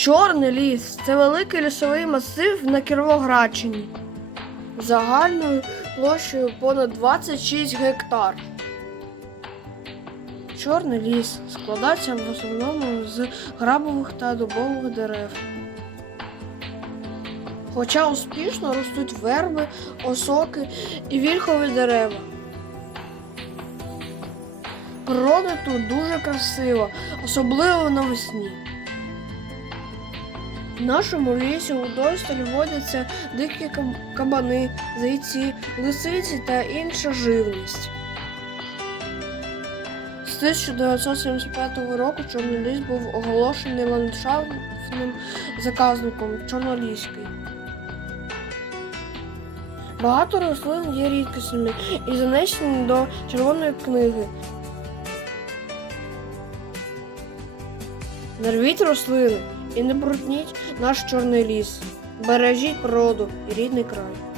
Чорний ліс це великий лісовий масив на Кіровоградщині. Загальною площею понад 26 гектар. Чорний ліс складається в основному з грабових та дубових дерев. Хоча успішно ростуть верби, осоки і вільхові дерева. Природа тут дуже красива, особливо навесні. В нашому лісі удосталь водяться дикі кабани, зайці, лисиці та інша живність. З 1975 року Чорний ліс був оголошений ландшафтним заказником Чорноліський. Багато рослин є рідкісними і занесені до червоної книги. Не рвіть рослини і не брудніть наш чорний ліс. Бережіть природу і рідний край.